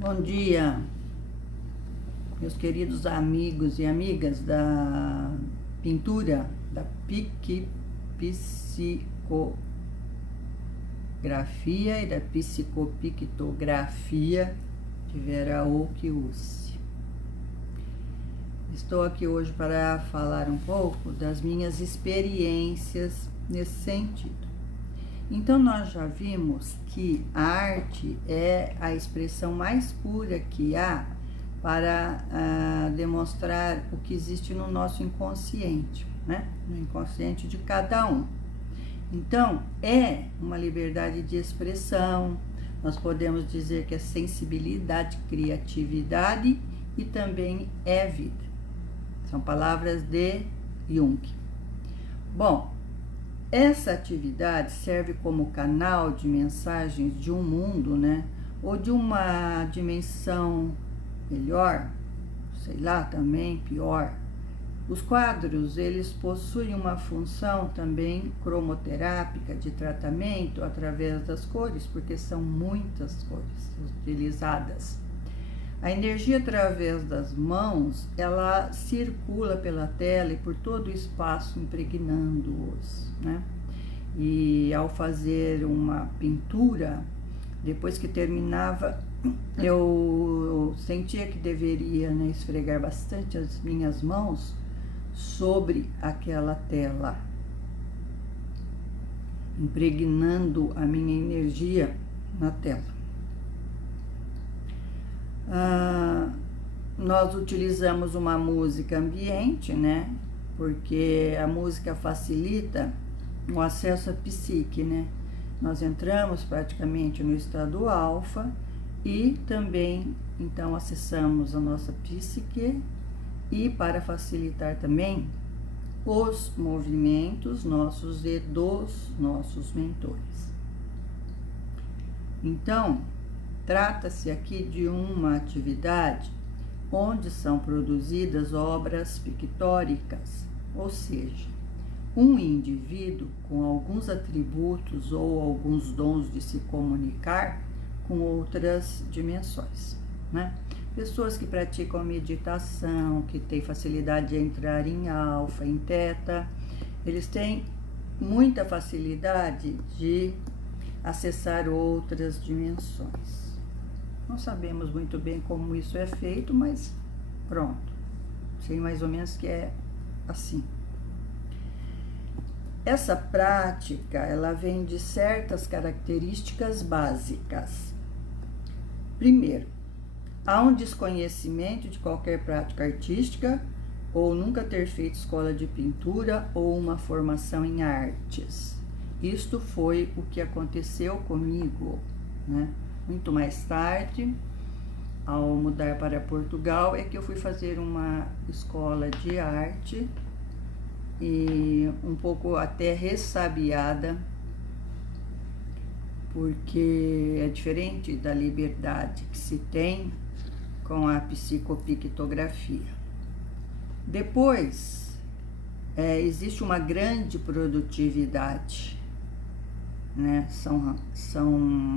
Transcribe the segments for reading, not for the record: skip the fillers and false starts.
Bom dia, meus queridos amigos e amigas da pintura, da psicografia e da psicopictografia de Vera Occhiusi. Estou aqui hoje para falar um pouco das minhas experiências nesse sentido. Então, nós já vimos que a arte é a expressão mais pura que há para demonstrar o que existe no nosso inconsciente, né? No inconsciente de cada um. Então, é uma liberdade de expressão, nós podemos dizer que é sensibilidade, criatividade e também é vida. São palavras de Jung. Bom, essa atividade serve como canal de mensagens de um mundo, né? Ou de uma dimensão melhor, sei lá, também pior. Os quadros, eles possuem uma função também cromoterápica de tratamento através das cores, porque são muitas cores utilizadas. A energia através das mãos, ela circula pela tela e por todo o espaço, impregnando-os, né? E ao fazer uma pintura, depois que terminava, eu sentia que deveria, né, esfregar bastante as minhas mãos sobre aquela tela, impregnando a minha energia na tela. Nós utilizamos uma música ambiente, né? Porque a música facilita o acesso à psique, né? Nós entramos praticamente no estado alfa e também, então, acessamos a nossa psique e para facilitar também os movimentos nossos e dos nossos mentores. Então, trata-se aqui de uma atividade onde são produzidas obras pictóricas, ou seja, um indivíduo com alguns atributos ou alguns dons de se comunicar com outras dimensões, né? Pessoas que praticam meditação, que têm facilidade de entrar em alfa, em teta, eles têm muita facilidade de acessar outras dimensões. Não sabemos muito bem como isso é feito, mas pronto. Sei mais ou menos que é assim. Essa prática, ela vem de certas características básicas. Primeiro, há um desconhecimento de qualquer prática artística ou nunca ter feito escola de pintura ou uma formação em artes. Isto foi o que aconteceu comigo, né? Muito mais tarde, ao mudar para Portugal, é que eu fui fazer uma escola de arte e um pouco até ressabiada, porque é diferente da liberdade que se tem com a psicopictografia. Depois, existe uma grande produtividade, né? São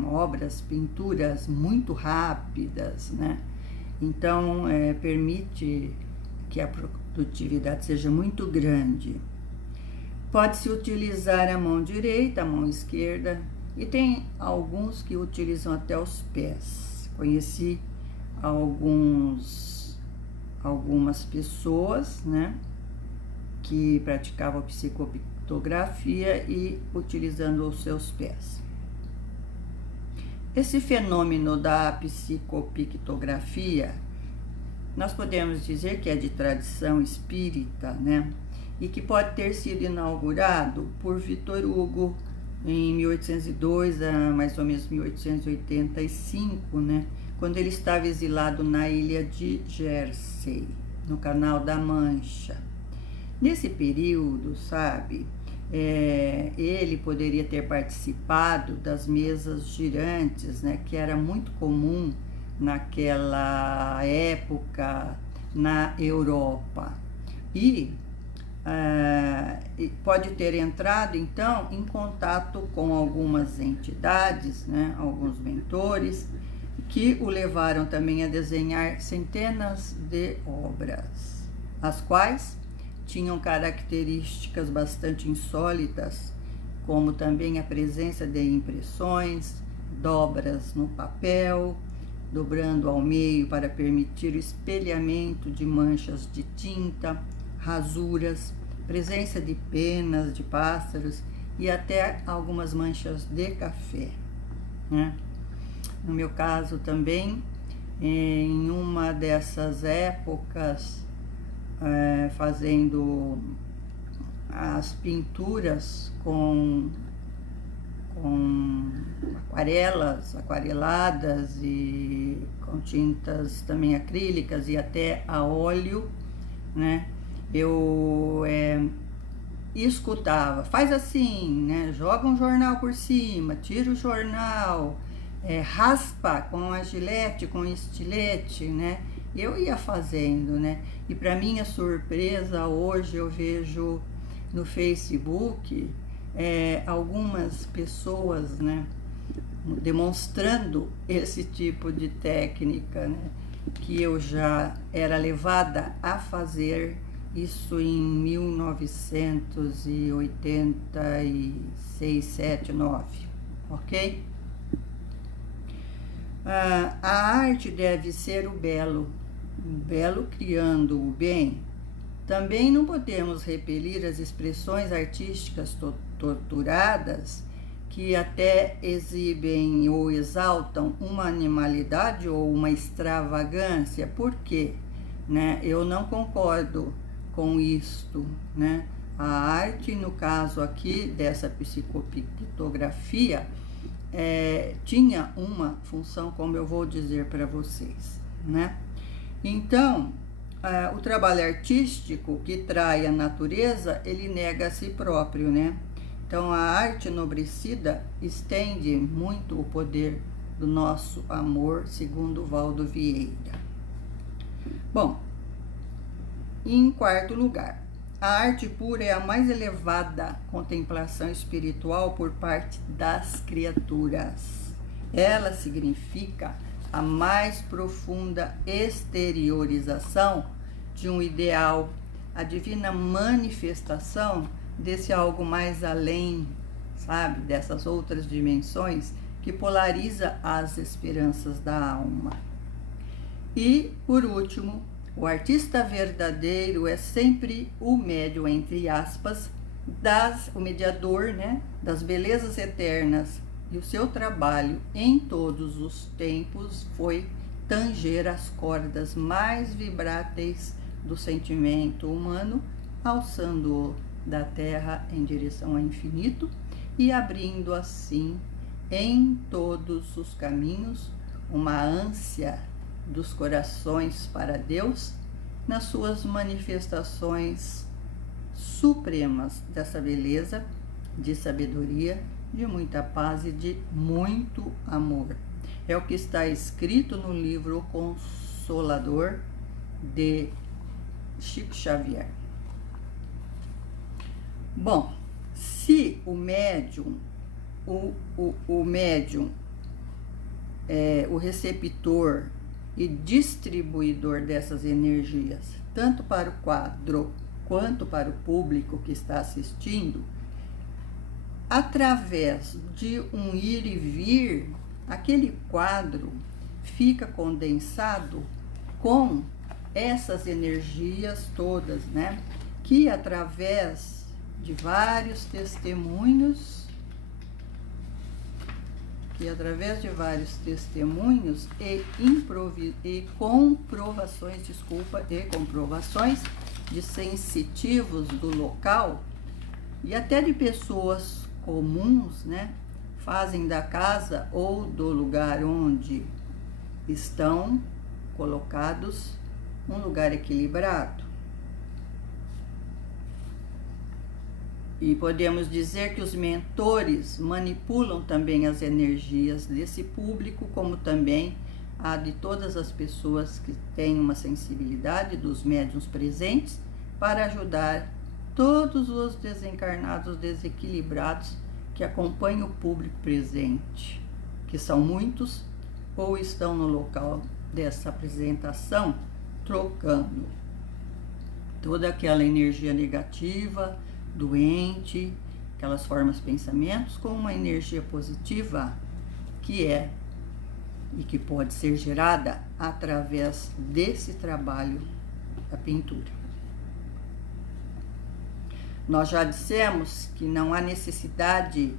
obras, pinturas muito rápidas, né? Então, permite que a produtividade seja muito grande. Pode-se utilizar a mão direita, a mão esquerda, e tem alguns que utilizam até os pés. Conheci algumas pessoas, né, que praticavam psicopictografia e utilizando os seus pés. Esse fenômeno da psicopictografia, nós podemos dizer que é de tradição espírita, né, e que pode ter sido inaugurado por Victor Hugo em 1802 a mais ou menos 1885, né, quando ele estava exilado na ilha de Jersey, no Canal da Mancha. Nesse período, sabe, ele poderia ter participado das mesas girantes, né, que era muito comum naquela época na Europa. E pode ter entrado, então, em contato com algumas entidades, né, alguns mentores, que o levaram também a desenhar centenas de obras, as quais tinham características bastante insólitas, como também a presença de impressões, dobras no papel, dobrando ao meio para permitir o espelhamento de manchas de tinta, rasuras, presença de penas de pássaros e até algumas manchas de café, né? No meu caso também, em uma dessas épocas, fazendo as pinturas com aquareladas e com tintas também acrílicas e até a óleo, né? Eu escutava, faz assim, né? Joga um jornal por cima, tira o jornal, raspa com a gilete, com o estilete, né? Eu ia fazendo, né? E para minha surpresa, hoje eu vejo no Facebook algumas pessoas, né, demonstrando esse tipo de técnica, né, que eu já era levada a fazer isso em 1986, 7, 9, ok? A arte deve ser o belo criando o bem. Também não podemos repelir as expressões artísticas torturadas que até exibem ou exaltam uma animalidade ou uma extravagância. Por quê? Né? Eu não concordo com isto, né? A arte, no caso aqui dessa psicopictografia, tinha uma função, como eu vou dizer para vocês, né? Então, o trabalho artístico que trai a natureza, ele nega a si próprio, né? Então, a arte enobrecida estende muito o poder do nosso amor, segundo Valdo Vieira. Bom, em quarto lugar, a arte pura é a mais elevada contemplação espiritual por parte das criaturas. Ela significa a mais profunda exteriorização de um ideal, a divina manifestação desse algo mais além, sabe, dessas outras dimensões que polariza as esperanças da alma. E, por último, o artista verdadeiro é sempre o médium, entre aspas, o mediador, né, das belezas eternas, e o seu trabalho em todos os tempos foi tanger as cordas mais vibráteis do sentimento humano, alçando-o da terra em direção ao infinito e abrindo assim em todos os caminhos uma ânsia dos corações para Deus nas suas manifestações supremas dessa beleza, de sabedoria, de muita paz e de muito amor. É o que está escrito no livro O Consolador, de Chico Xavier. Bom, se o médium, o médium o receptor e distribuidor dessas energias, tanto para o quadro quanto para o público que está assistindo, através de um ir e vir, aquele quadro fica condensado com essas energias todas, né? Que através de vários testemunhos, e comprovações de sensitivos do local e até de pessoas comuns, né, fazem da casa ou do lugar onde estão colocados um lugar equilibrado. E podemos dizer que os mentores manipulam também as energias desse público, como também a de todas as pessoas que têm uma sensibilidade, dos médiuns presentes, para ajudar todos os desencarnados desequilibrados que acompanham o público presente, que são muitos, ou estão no local dessa apresentação, trocando toda aquela energia negativa, doente, aquelas formas de pensamentos, com uma energia positiva que é e que pode ser gerada através desse trabalho da pintura. Nós já dissemos que não há necessidade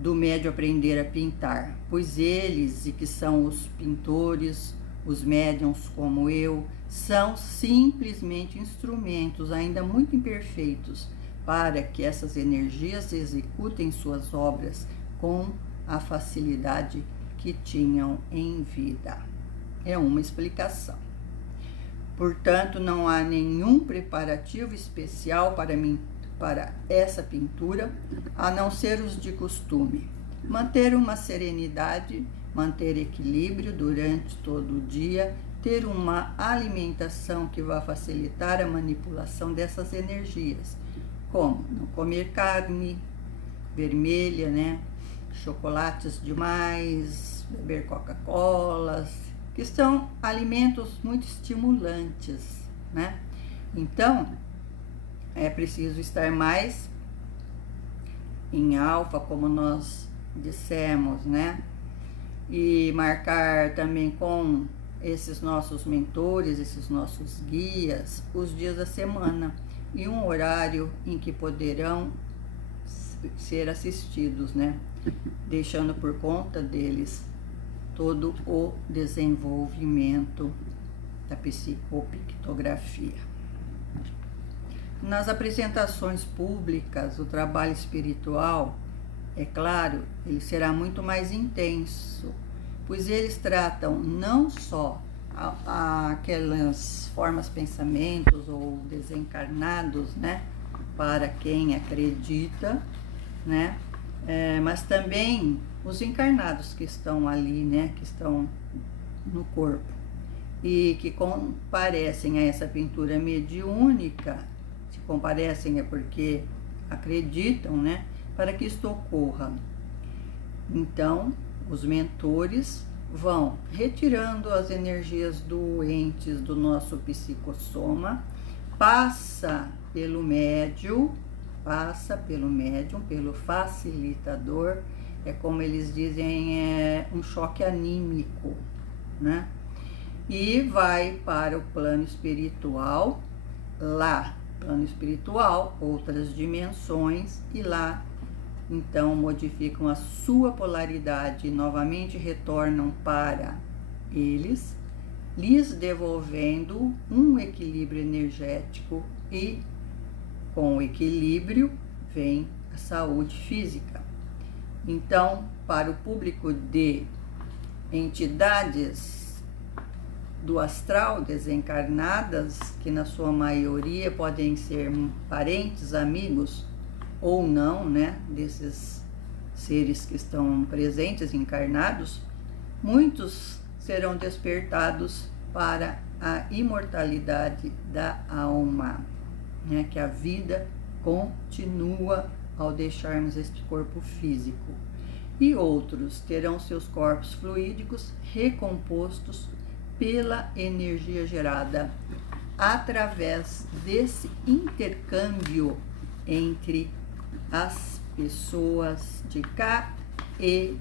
do médium aprender a pintar, pois eles, e que são os pintores, os médiums como eu, são simplesmente instrumentos ainda muito imperfeitos para que essas energias executem suas obras com a facilidade que tinham em vida. É uma explicação. Portanto, não há nenhum preparativo especial para essa pintura, a não ser os de costume. Manter uma serenidade, manter equilíbrio durante todo o dia, ter uma alimentação que vá facilitar a manipulação dessas energias, como não comer carne vermelha, né? Chocolates demais, beber Coca-Colas, que são alimentos muito estimulantes, né? Então, é preciso estar mais em alfa, como nós dissemos, né? E marcar também com esses nossos mentores, esses nossos guias, os dias da semana e um horário em que poderão ser assistidos, né? Deixando por conta deles todo o desenvolvimento da psicopictografia. Nas apresentações públicas, o trabalho espiritual, é claro, ele será muito mais intenso, pois eles tratam não só aquelas formas, pensamentos ou desencarnados, né, para quem acredita, né, mas também os encarnados que estão ali, né, que estão no corpo e que comparecem a essa pintura mediúnica. Se comparecem é porque acreditam, né, para que isto ocorra. Então, os mentores vão retirando as energias doentes do nosso psicossoma, passa pelo médium, pelo facilitador, é como eles dizem, é um choque anímico, né? E vai para o plano espiritual, outras dimensões, e lá então modificam a sua polaridade e novamente retornam para eles, lhes devolvendo um equilíbrio energético, e com o equilíbrio vem a saúde física. Então, para o público de entidades do astral desencarnadas, que na sua maioria podem ser parentes, amigos ou não, né, desses seres que estão presentes, encarnados, muitos serão despertados para a imortalidade da alma, né, que a vida continua ao deixarmos este corpo físico. E outros terão seus corpos fluídicos recompostos pela energia gerada através desse intercâmbio entre as pessoas de cá e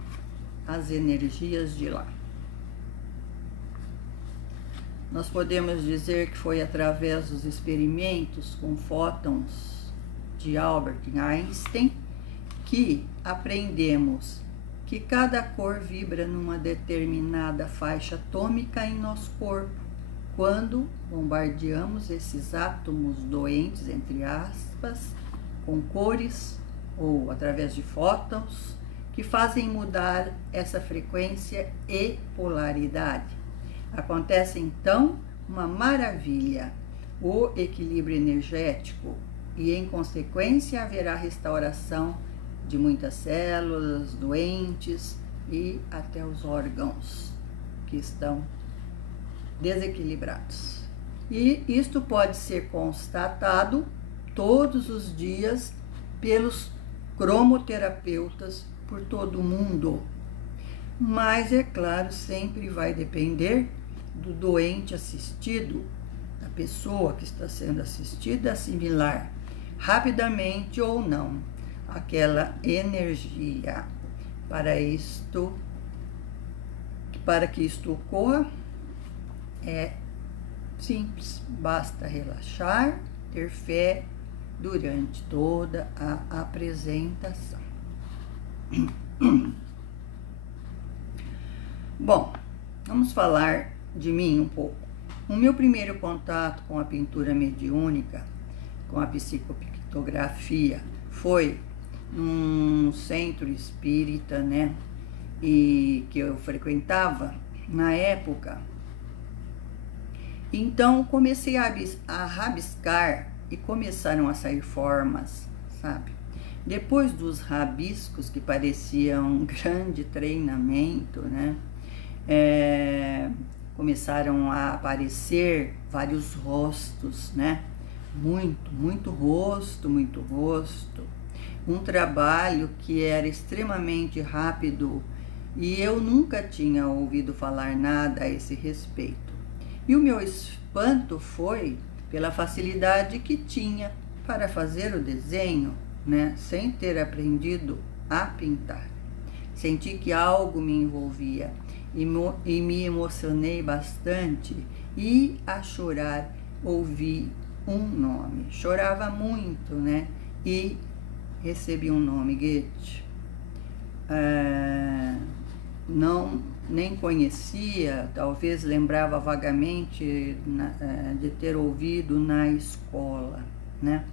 as energias de lá. Nós podemos dizer que foi através dos experimentos com fótons de Albert Einstein que aprendemos que cada cor vibra numa determinada faixa atômica em nosso corpo, quando bombardeamos esses átomos doentes, entre aspas, com cores ou através de fótons que fazem mudar essa frequência e polaridade. Acontece então uma maravilha, o equilíbrio energético, e em consequência haverá restauração de muitas células doentes e até os órgãos que estão desequilibrados. E isto pode ser constatado todos os dias pelos cromoterapeutas por todo o mundo. Mas, é claro, sempre vai depender do doente assistido, da pessoa que está sendo assistida, assimilar rapidamente ou não aquela energia. Para que isto ocorra, é simples, basta relaxar, ter fé durante toda a apresentação. Bom, vamos falar de mim um pouco. O meu primeiro contato com a pintura mediúnica, com a psicopictografia, foi num centro espírita, né? E que eu frequentava na época. Então comecei a rabiscar e começaram a sair formas, sabe? Depois dos rabiscos, que pareciam um grande treinamento, né? Começaram a aparecer vários rostos, né? Muito rosto, muito rosto. Um trabalho que era extremamente rápido e eu nunca tinha ouvido falar nada a esse respeito. E o meu espanto foi pela facilidade que tinha para fazer o desenho, né, sem ter aprendido a pintar. Senti que algo me envolvia e me emocionei bastante, e a chorar ouvi um nome. Chorava muito, né? E recebi um nome, Goethe. Não, nem conhecia, talvez lembrava vagamente de ter ouvido na escola, né?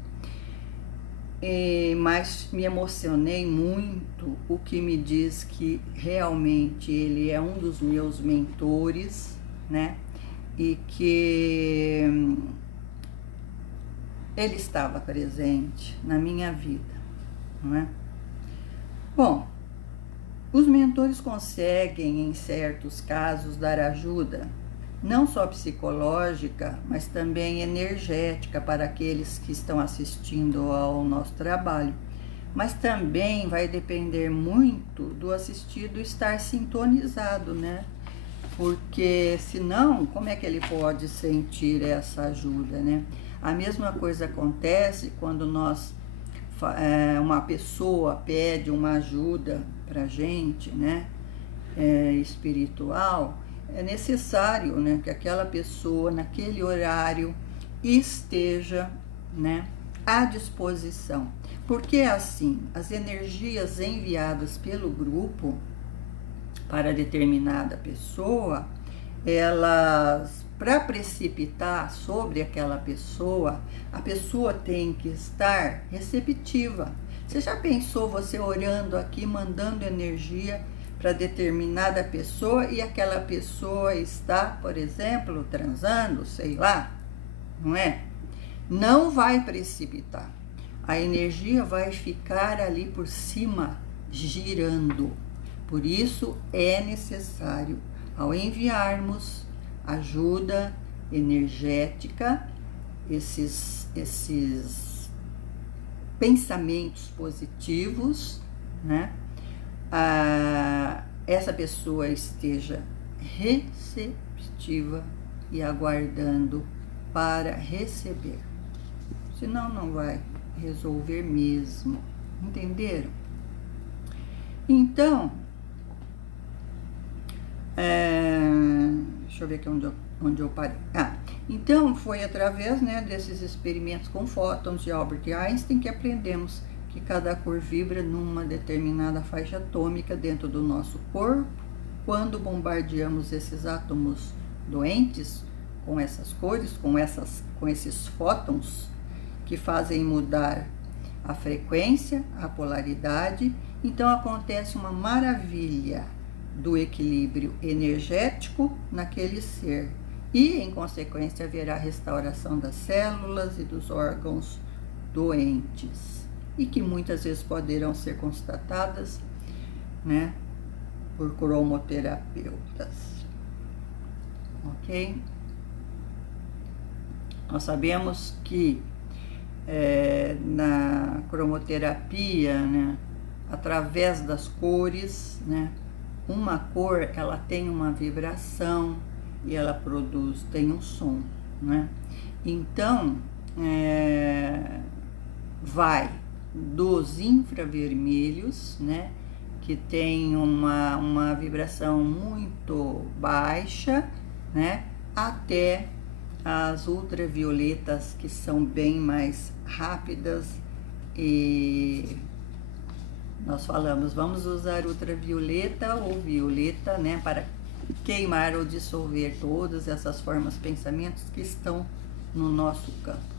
Mas me emocionei muito, o que me diz que realmente ele é um dos meus mentores, né? E que ele estava presente na minha vida, não é? Bom, os mentores conseguem, em certos casos, dar ajuda, não só psicológica, mas também energética para aqueles que estão assistindo ao nosso trabalho. Mas também vai depender muito do assistido estar sintonizado, né? Porque senão, como é que ele pode sentir essa ajuda, né? A mesma coisa acontece quando uma pessoa pede uma ajuda pra gente, né? Espiritual. É necessário, né, que aquela pessoa, naquele horário, esteja, né, à disposição. Porque assim, as energias enviadas pelo grupo para determinada pessoa, elas, para precipitar sobre aquela pessoa, a pessoa tem que estar receptiva. Você já pensou você orando aqui, mandando energia para determinada pessoa e aquela pessoa está, por exemplo, transando, sei lá, não é? Não vai precipitar. A energia vai ficar ali por cima, girando. Por isso é necessário, ao enviarmos ajuda energética, esses pensamentos positivos, né? Essa pessoa esteja receptiva e aguardando para receber. Senão não vai resolver mesmo. Entenderam? Então, deixa eu ver aqui onde eu parei. Então foi através, né, desses experimentos com fótons de Albert Einstein que aprendemos que cada cor vibra numa determinada faixa atômica dentro do nosso corpo. Quando bombardeamos esses átomos doentes com essas cores, com esses fótons que fazem mudar a frequência, a polaridade, então acontece uma maravilha do equilíbrio energético naquele ser e, em consequência, haverá restauração das células e dos órgãos doentes, e que muitas vezes poderão ser constatadas, né, por cromoterapeutas. Ok? Nós sabemos que na cromoterapia, né, através das cores, né, uma cor, ela tem uma vibração e ela tem um som, né? Então, vai dos infravermelhos, né, que tem uma vibração muito baixa, né, até as ultravioletas, que são bem mais rápidas. E nós falamos, vamos usar ultravioleta ou violeta, né, para queimar ou dissolver todas essas formas, pensamentos que estão no nosso campo.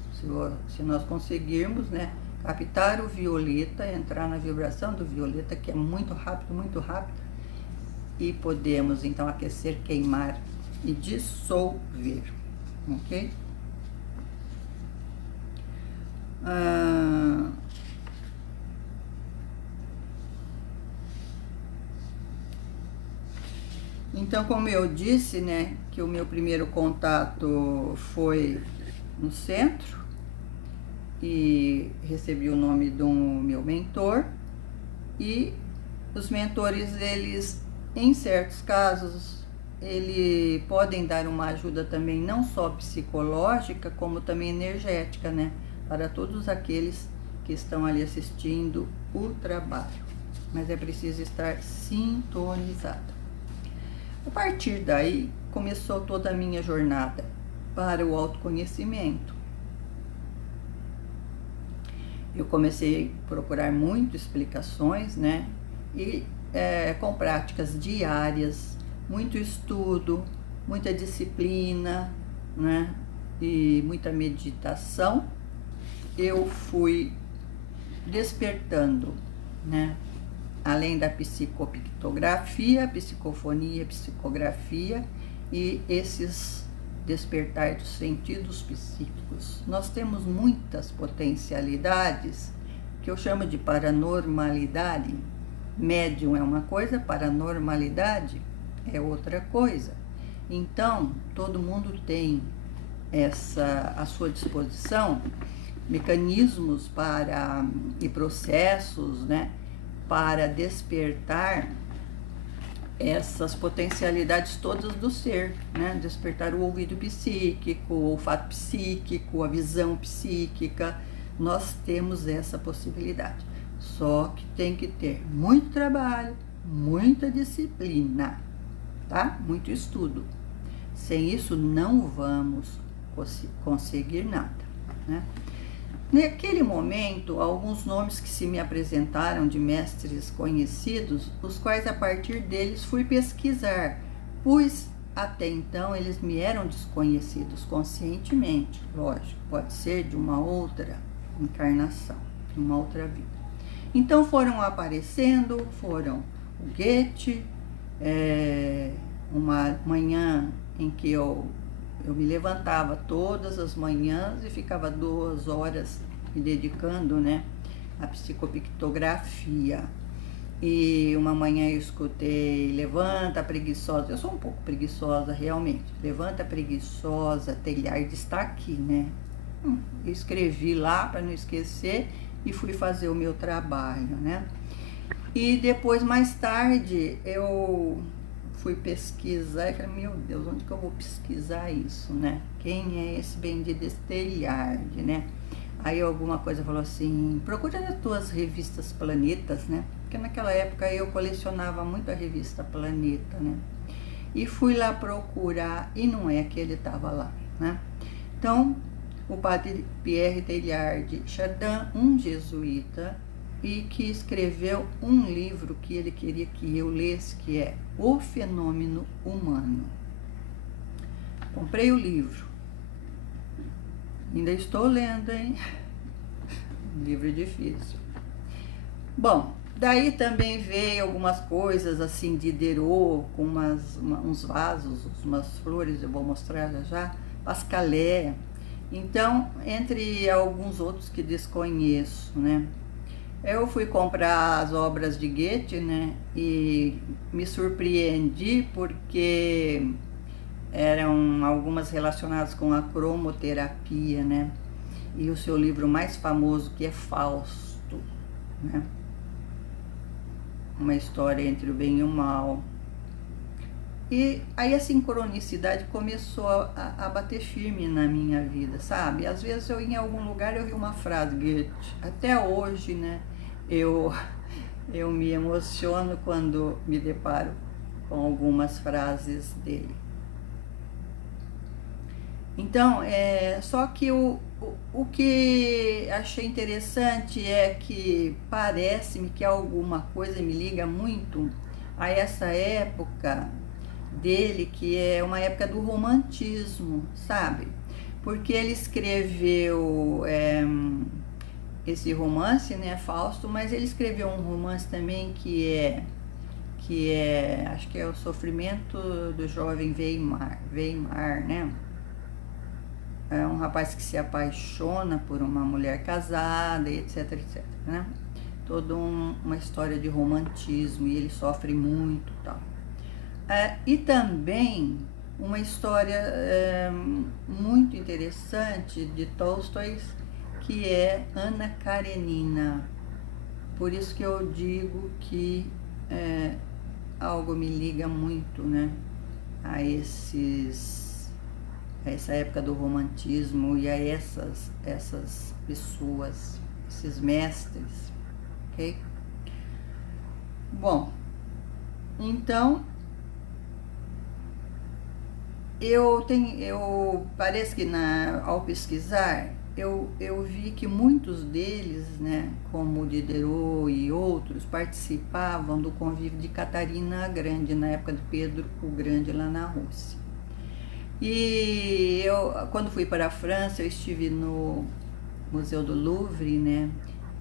Se nós conseguirmos, né, captar o violeta, entrar na vibração do violeta, que é muito rápido, e podemos então aquecer, queimar e dissolver, ok? Então, como eu disse, né, que o meu primeiro contato foi no centro, e recebi o nome do meu mentor, e os mentores, eles, em certos casos, eles podem dar uma ajuda também, não só psicológica, como também energética, né, para todos aqueles que estão ali assistindo o trabalho, mas é preciso estar sintonizado. A partir daí, começou toda a minha jornada para o autoconhecimento. Eu comecei a procurar muito explicações, né? E com práticas diárias, muito estudo, muita disciplina, né? E muita meditação, eu fui despertando, né? Além da psicopictografia, psicofonia, psicografia e esses despertar dos sentidos psíquicos. Nós temos muitas potencialidades que eu chamo de paranormalidade. Médium é uma coisa, paranormalidade é outra coisa. Então, todo mundo tem à sua disposição mecanismos e processos, né, para despertar essas potencialidades todas do ser, né? Despertar o ouvido psíquico, o olfato psíquico, a visão psíquica. Nós temos essa possibilidade. Só que tem que ter muito trabalho, muita disciplina, tá? Muito estudo. Sem isso, não vamos conseguir nada, né? Naquele momento, alguns nomes que se me apresentaram de mestres conhecidos, os quais a partir deles fui pesquisar, pois até então eles me eram desconhecidos conscientemente, lógico, pode ser de uma outra encarnação, de uma outra vida. Então foram aparecendo, foram o Goethe, uma manhã em que eu me levantava todas as manhãs e ficava 2 horas me dedicando, né, à psicopictografia. E uma manhã eu escutei: levanta, preguiçosa. Eu sou um pouco preguiçosa, realmente. Levanta, preguiçosa, Teilhard está aqui, né? Eu escrevi lá para não esquecer e fui fazer o meu trabalho, né? E depois, mais tarde, eu fui pesquisar e falei: meu Deus, onde que eu vou pesquisar isso, né? Quem é esse bendito Teilhard, né? Aí alguma coisa falou assim: procura nas tuas revistas Planetas, né? Porque naquela época eu colecionava muito a revista Planeta, né? E fui lá procurar e não é que ele estava lá, né? Então, o padre Pierre Teilhard Chardin, um jesuíta, e que escreveu um livro que ele queria que eu lesse, que é O Fenômeno Humano. Comprei o livro. Ainda estou lendo, hein? Um livro difícil. Bom, daí também veio algumas coisas assim de Diderot, com uns vasos, umas flores, eu vou mostrar já, Pascalé. Então, entre alguns outros que desconheço, né? Eu fui comprar as obras de Goethe, né? E me surpreendi porque eram algumas relacionadas com a cromoterapia, né? E o seu livro mais famoso, que é Fausto, né? Uma história entre o bem e o mal. E aí a sincronicidade começou a bater firme na minha vida, sabe? Às vezes eu ia em algum lugar e eu vi uma frase, Goethe. Até hoje, né, eu, eu me emociono quando me deparo com algumas frases dele. Então, só que o que achei interessante é que parece-me que alguma coisa me liga muito a essa época dele, que é uma época do romantismo, sabe? Porque ele escreveu esse romance, né, Fausto, mas ele escreveu um romance também acho que é O Sofrimento do Jovem Weimar, né? É um rapaz que se apaixona por uma mulher casada, etc, etc, né? Toda uma história de romantismo, e ele sofre muito, tal. E também uma história muito interessante de Tolstói, que é Ana Karenina. Por isso que eu digo que algo me liga muito, né, a essa época do romantismo e a essas pessoas, esses mestres, ok? Bom, então parece que ao pesquisar eu vi que muitos deles, né, como Diderot e outros, participavam do convívio de Catarina a Grande na época de Pedro o Grande lá na Rússia. E quando fui para a França, eu estive no Museu do Louvre, né?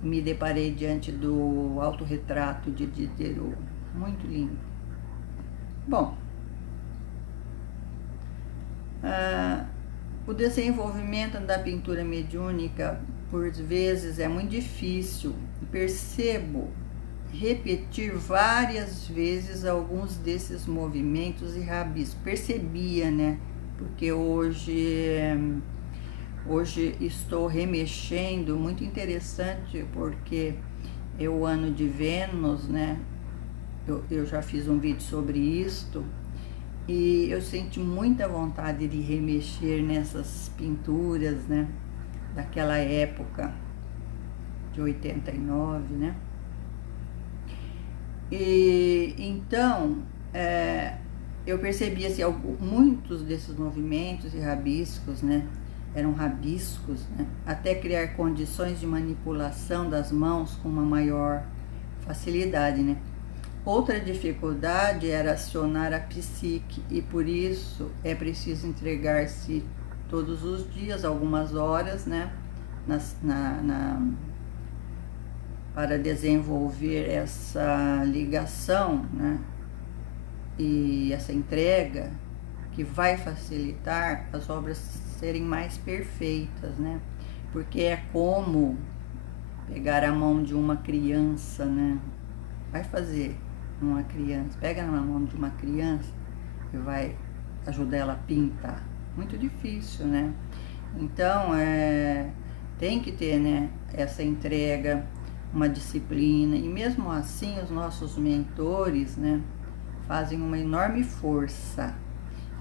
Me deparei diante do autorretrato de Diderot, muito lindo. Bom, o desenvolvimento da pintura mediúnica, por vezes, é muito difícil. Percebo repetir várias vezes alguns desses movimentos e rabiscos. Percebia, né? Porque hoje estou remexendo, muito interessante, porque é o ano de Vênus, né? Eu já fiz um vídeo sobre isto, e eu senti muita vontade de remexer nessas pinturas, né? Daquela época de 89, né? E então, eu percebi assim, muitos desses movimentos e rabiscos, né, eram rabiscos, né, até criar condições de manipulação das mãos com uma maior facilidade, né. Outra dificuldade era acionar a psique, e por isso é preciso entregar-se todos os dias, algumas horas, né, para desenvolver essa ligação, né, e essa entrega que vai facilitar as obras serem mais perfeitas, né? Porque é como pegar a mão de uma criança, né? Vai fazer uma criança, pega na mão de uma criança e vai ajudar ela a pintar. Muito difícil, né? Então, tem que ter, né, essa entrega, uma disciplina, e mesmo assim os nossos mentores, né, fazem uma enorme força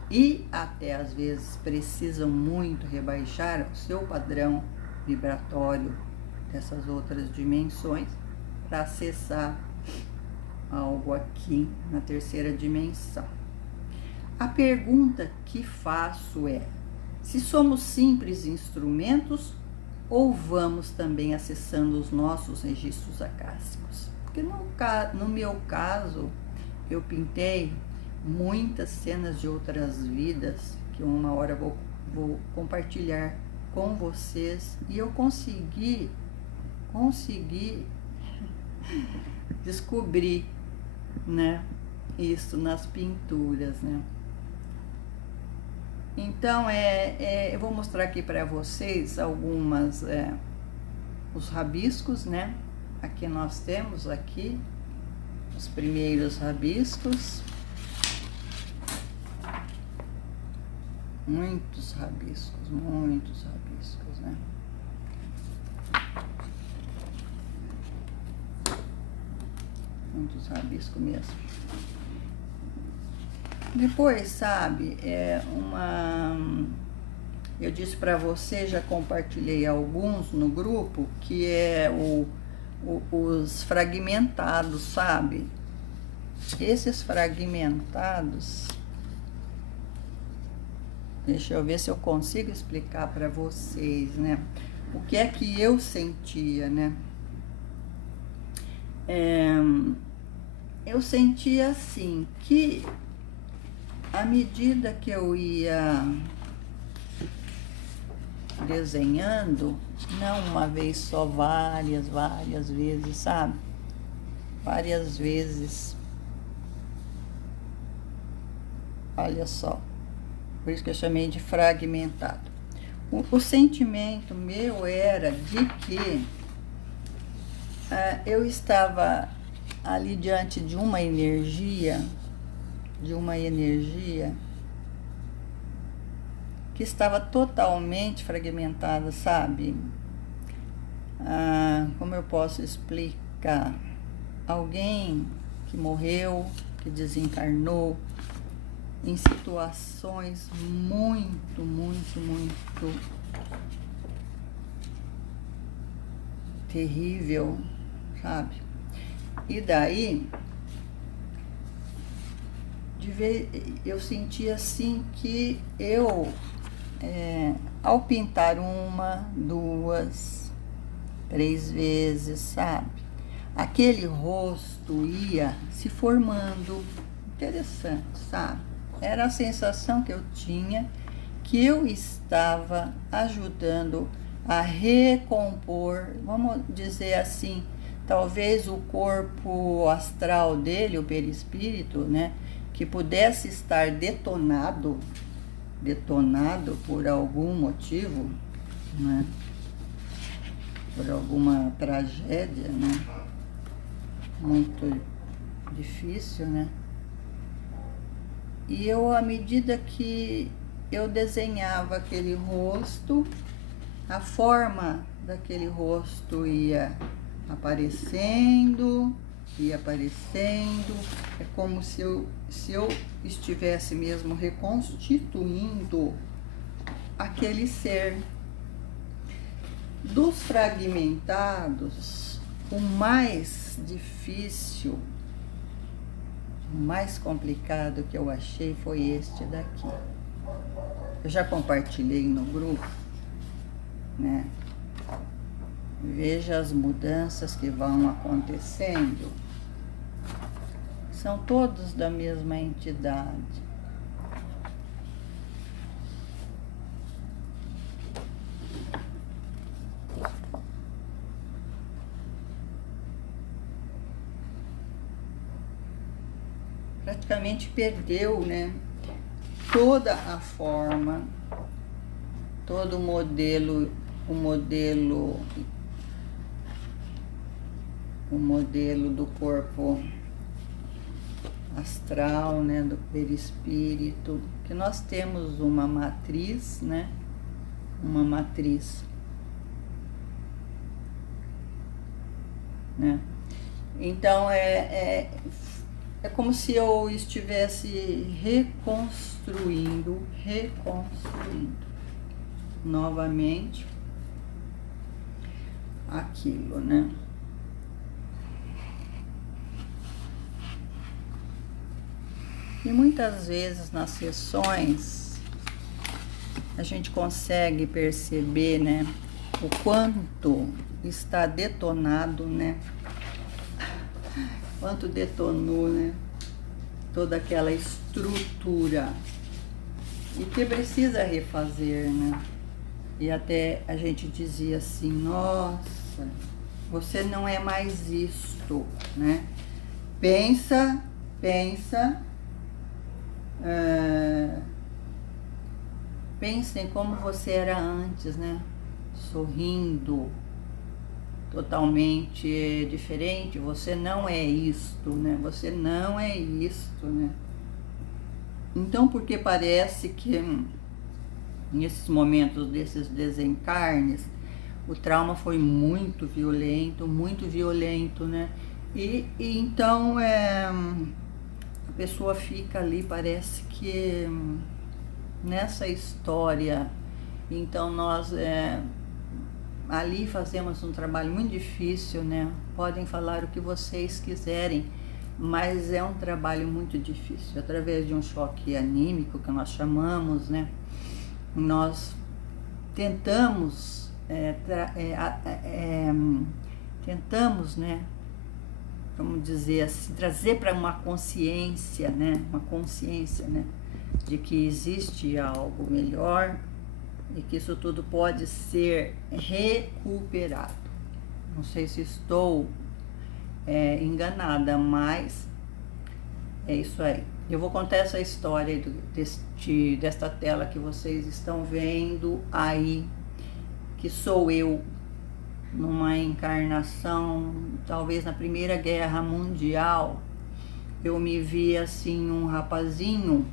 e até às vezes precisam muito rebaixar o seu padrão vibratório dessas outras dimensões para acessar algo aqui na terceira dimensão. A pergunta que faço é: se somos simples instrumentos ou vamos também acessando os nossos registros acásticos? Porque no meu caso, eu pintei muitas cenas de outras vidas, que uma hora vou compartilhar com vocês, e eu consegui descobrir, né, isso nas pinturas, né. Então, eu vou mostrar aqui para vocês os rabiscos, né. Aqui nós temos aqui os primeiros rabiscos, muitos rabiscos, né. Muitos rabiscos mesmo. Depois, sabe, eu disse para você, já compartilhei alguns no grupo, que é os fragmentados, sabe? Esses fragmentados, deixa eu ver se eu consigo explicar para vocês, né? O que é que eu sentia, né? Eu sentia assim, que à medida que eu ia desenhando, não uma vez só, várias vezes, sabe? Várias vezes. Olha só, por isso que eu chamei de fragmentado. O sentimento meu era de que eu estava ali diante de uma energia, que estava totalmente fragmentada, sabe? Como eu posso explicar? Alguém que morreu, que desencarnou, em situações muito terrível, sabe? E daí, eu senti assim que eu, ao pintar 1, 2, 3 vezes, sabe? Aquele rosto ia se formando, interessante, sabe? Era a sensação que eu tinha, que eu estava ajudando a recompor, vamos dizer assim, talvez o corpo astral dele, o perispírito, né? Que pudesse estar detonado por algum motivo, né? Por alguma tragédia, né? Muito difícil, né? E eu, à medida que eu desenhava aquele rosto, a forma daquele rosto ia aparecendo, é como se eu estivesse mesmo reconstituindo aquele ser. Dos fragmentados, o mais difícil, o mais complicado que eu achei foi este daqui. Eu já compartilhei no grupo, né? Veja as mudanças que vão acontecendo. São todos da mesma entidade. Praticamente perdeu, né? Toda a forma, todo o modelo do corpo astral, né, do perispírito, que nós temos uma matriz, né, né, então é como se eu estivesse reconstruindo novamente aquilo, né. E muitas vezes nas sessões a gente consegue perceber, né, o quanto está detonado, né, quanto detonou, né, toda aquela estrutura e que precisa refazer, né. E até a gente dizia assim, nossa, você não é mais isto, né, pensa, pensem como você era antes, né? Sorrindo, totalmente diferente. Você não é isto, né? Você não é isto, né? Então, porque parece que nesses momentos desses desencarnes, o trauma foi muito violento, né? E então, pessoa fica ali, parece que nessa história. Então nós ali fazemos um trabalho muito difícil, né? Podem falar o que vocês quiserem, mas é um trabalho muito difícil. Através de um choque anímico, que nós chamamos, né? Nós tentamos, tentamos, né? Vamos dizer assim, trazer para uma consciência, né? Uma consciência, né? De que existe algo melhor e que isso tudo pode ser recuperado. Não sei se estou enganada, mas é isso aí. Eu vou contar essa história desta tela que vocês estão vendo aí, que sou eu, numa encarnação, talvez na Primeira Guerra Mundial. Eu me vi assim, um rapazinho,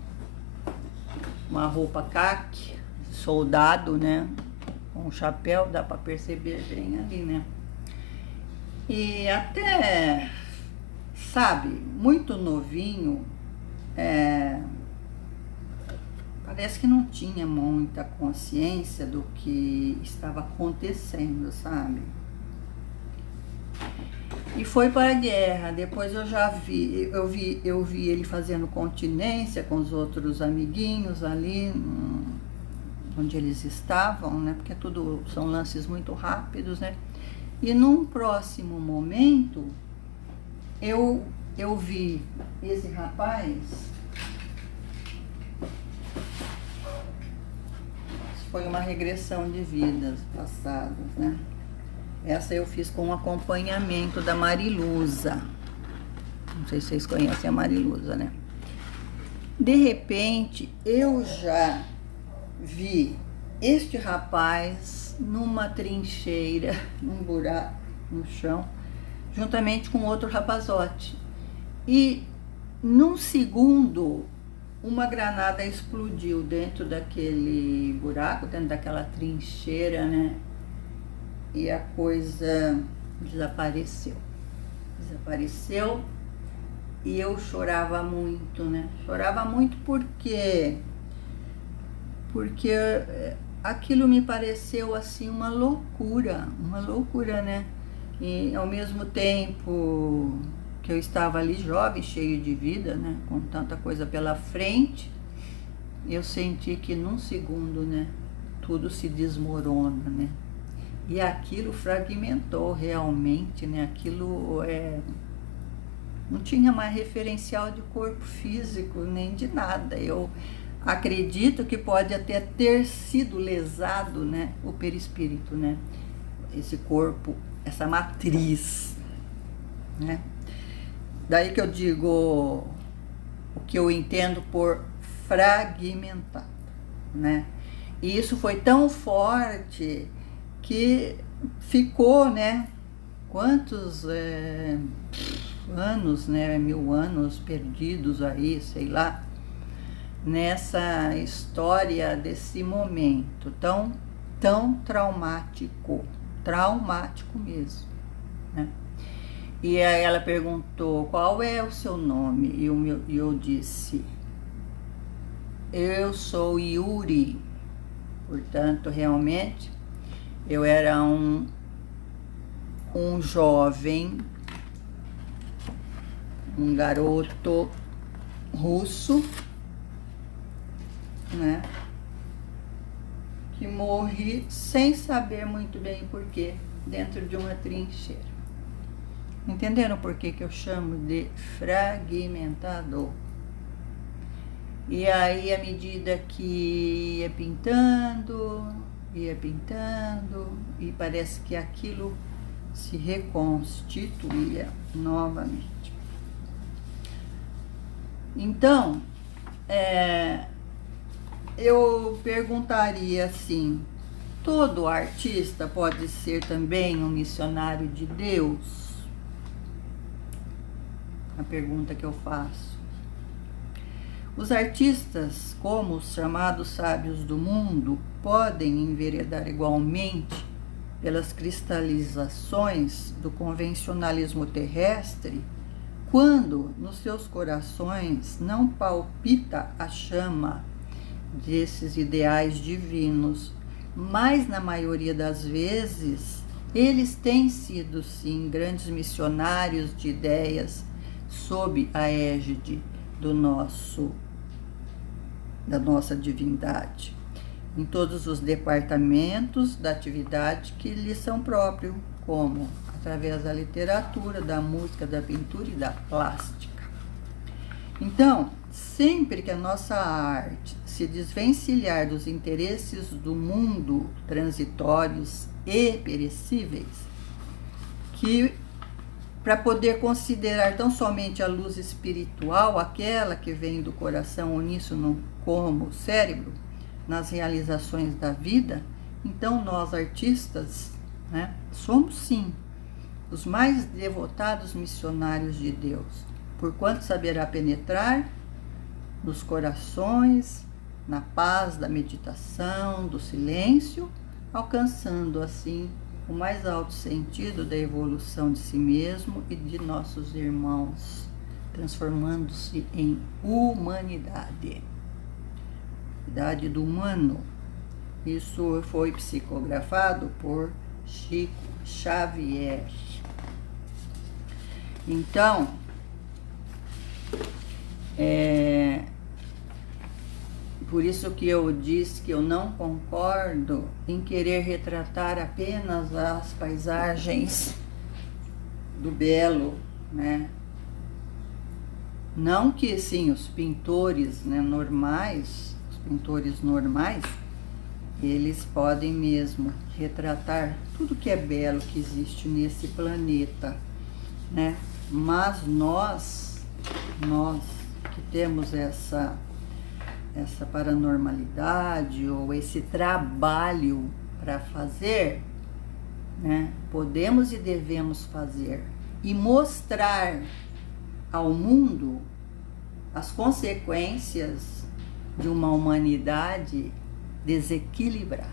uma roupa caque, soldado, né, com um chapéu, dá para perceber bem ali, né, e até, sabe, muito novinho, parece que não tinha muita consciência do que estava acontecendo, sabe, e foi para a guerra. Depois eu vi ele fazendo continência com os outros amiguinhos ali, onde eles estavam, né? Porque tudo são lances muito rápidos, né? E num próximo momento, eu vi esse rapaz. Foi uma regressão de vidas passadas, né? Essa eu fiz com o acompanhamento da Mariluza. Não sei se vocês conhecem a Mariluza, né? De repente, eu já vi este rapaz numa trincheira, num buraco no chão, juntamente com outro rapazote. E num segundo, uma granada explodiu dentro daquele buraco, dentro daquela trincheira, né? E a coisa desapareceu. Desapareceu e eu chorava muito, né? Chorava muito porque aquilo me pareceu assim uma loucura, né? E ao mesmo tempo que eu estava ali jovem, cheio de vida, né? Com tanta coisa pela frente, eu senti que num segundo, né? Tudo se desmorona, né? E aquilo fragmentou realmente, né? Aquilo não tinha mais referencial de corpo físico, nem de nada. Eu acredito que pode até ter sido lesado, né, o perispírito, né, esse corpo, essa matriz, né. Daí que eu digo o que eu entendo por fragmentado, né. E isso foi tão forte que ficou, né, quantos anos, né, 1000 anos perdidos aí, sei lá, nessa história desse momento tão traumático mesmo, né? E aí ela perguntou, qual é o seu nome? E eu disse, eu sou Yuri. Portanto, realmente, eu era um jovem, um garoto russo, né, que morri sem saber muito bem porquê, dentro de uma trincheira. Entenderam por que eu chamo de fragmentador? E aí, à medida que ia pintando, e parece que aquilo se reconstituía novamente. Então, eu perguntaria assim, todo artista pode ser também um missionário de Deus? A pergunta que eu faço. Os artistas, como os chamados sábios do mundo, podem enveredar igualmente pelas cristalizações do convencionalismo terrestre, quando nos seus corações não palpita a chama desses ideais divinos, mas na maioria das vezes eles têm sido sim grandes missionários de ideias sob a égide da nossa divindade, em todos os departamentos da atividade que lhes são próprios, como através da literatura, da música, da pintura e da plástica. Então, sempre que a nossa arte se desvencilhar dos interesses do mundo transitórios e perecíveis, que para poder considerar tão somente a luz espiritual, aquela que vem do coração uníssono como o cérebro, nas realizações da vida, então nós artistas, né, somos sim os mais devotados missionários de Deus, porquanto saberá penetrar nos corações, na paz da meditação, do silêncio, alcançando assim o mais alto sentido da evolução de si mesmo e de nossos irmãos, transformando-se em humanidade. Idade do humano. Isso foi psicografado por Chico Xavier. Então, por isso que eu disse que eu não concordo em querer retratar apenas as paisagens do belo, né? Não que, sim, os pintores, né, normais, os pintores normais, eles podem mesmo retratar tudo que é belo que existe nesse planeta, né? Mas nós que temos essa paranormalidade ou esse trabalho para fazer, né, podemos e devemos fazer e mostrar ao mundo as consequências de uma humanidade desequilibrada.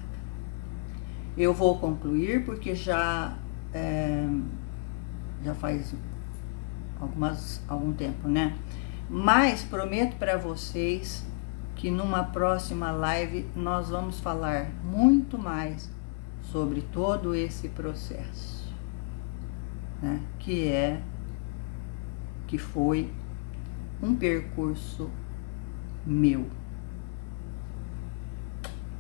Eu vou concluir porque já faz algum tempo, né? Mas prometo para vocês que numa próxima live nós vamos falar muito mais sobre todo esse processo, né? Que foi um percurso meu.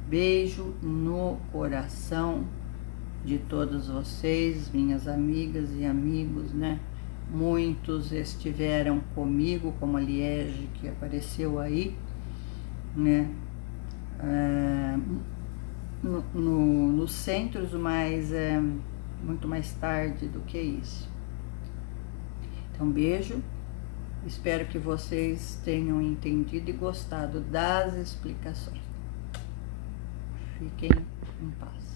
Beijo no coração de todos vocês, minhas amigas e amigos, né? Muitos estiveram comigo, como a Liege, que apareceu aí, né? Nos centros, mas muito mais tarde do que isso. Então, beijo. Espero que vocês tenham entendido e gostado das explicações. Fiquem em paz.